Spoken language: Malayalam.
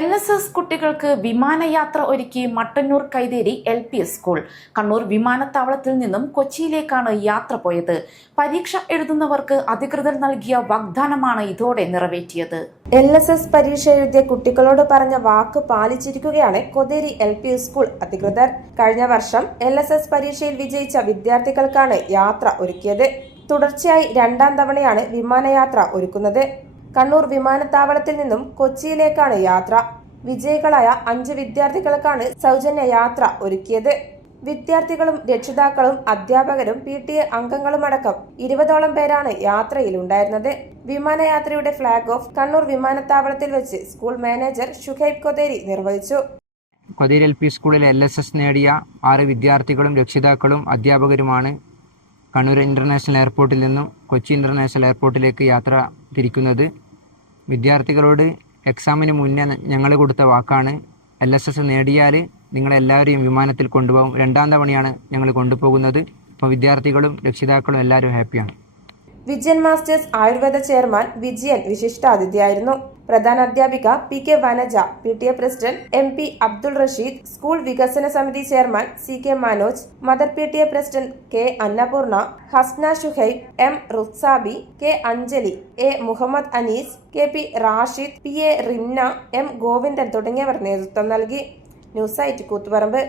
LSS കുട്ടികൾക്ക് വിമാനയാത്ര ഒരുക്കി മട്ടന്നൂർ കൈതേരി LP സ്കൂൾ. കണ്ണൂർ വിമാനത്താവളത്തിൽ നിന്നും കൊച്ചിയിലേക്കാണ് യാത്ര പോയത്. പരീക്ഷ എഴുതുന്നവർക്ക് അധികൃതർ നൽകിയ വാഗ്ദാനമാണ് ഇതോടെ നിറവേറ്റിയത്. LSS പരീക്ഷ എഴുതിയ കുട്ടികളോട് പറഞ്ഞ വാക്ക് പാലിച്ചിരിക്കുകയാണ് കൊതേരി LP സ്കൂൾ അധികൃതർ. കഴിഞ്ഞ വർഷം LSS പരീക്ഷയിൽ വിജയിച്ച വിദ്യാർത്ഥികൾക്കാണ് യാത്ര ഒരുക്കിയത്. തുടർച്ചയായി രണ്ടാം തവണയാണ് വിമാനയാത്ര ഒരുക്കുന്നത്. കണ്ണൂർ വിമാനത്താവളത്തിൽ നിന്നും കൊച്ചിയിലേക്കാണ് യാത്ര. വിജയികളായ 5 വിദ്യാർത്ഥികൾക്കാണ് സൗജന്യ യാത്ര ഒരുക്കിയത്. വിദ്യാർത്ഥികളും രക്ഷിതാക്കളും അധ്യാപകരും PTA അംഗങ്ങളുമടക്കം 20ഓളം പേരാണ് യാത്രയിലുണ്ടായിരുന്നത്. വിമാനയാത്രയുടെ ഫ്ളാഗ് ഓഫ് കണ്ണൂർ വിമാനത്താവളത്തിൽ വെച്ച് സ്കൂൾ മാനേജർ ഷുഹൈബ് കൊതേരി നിർവഹിച്ചു. കൊതേരി LP സ്കൂളിലെ LSS നേടിയ 6 വിദ്യാർത്ഥികളും രക്ഷിതാക്കളും അധ്യാപകരുമാണ് കണ്ണൂർ ഇൻ്റർനാഷണൽ എയർപോർട്ടിൽ നിന്നും കൊച്ചി ഇൻ്റർനാഷണൽ എയർപോർട്ടിലേക്ക് യാത്ര തിരിക്കുന്നത്. വിദ്യാർത്ഥികളോട് എക്സാമിന് മുന്നേ ഞങ്ങൾ കൊടുത്ത വാക്കാണ്, LSS നേടിയാൽ നിങ്ങളെല്ലാവരെയും വിമാനത്തിൽ കൊണ്ടുപോകും. രണ്ടാം തവണയാണ് ഞങ്ങൾ കൊണ്ടുപോകുന്നത്. അപ്പോൾ വിദ്യാർത്ഥികളും രക്ഷിതാക്കളും എല്ലാവരും ഹാപ്പിയാണ്. വിജയൻ മാസ്റ്റേഴ്സ് ആയുർവേദ ചെയർമാൻ വിജയൻ വിശിഷ്ടാതിഥിയായിരുന്നു. പ്രധാന അധ്യാപിക PK Vanaja, PTA president MP Abdul Rasheed, school വികസന സമിതി chairman CK Manoj, mother PTA president K Annapoorna, Hasna Shuhaib, M Ruksabi, K Anjali, A Muhammad Anees, KP Rashid, PA Rinna, M Govindan തുടങ്ങിയവർ നേതൃത്വം നൽകി. News site Koothuparamba.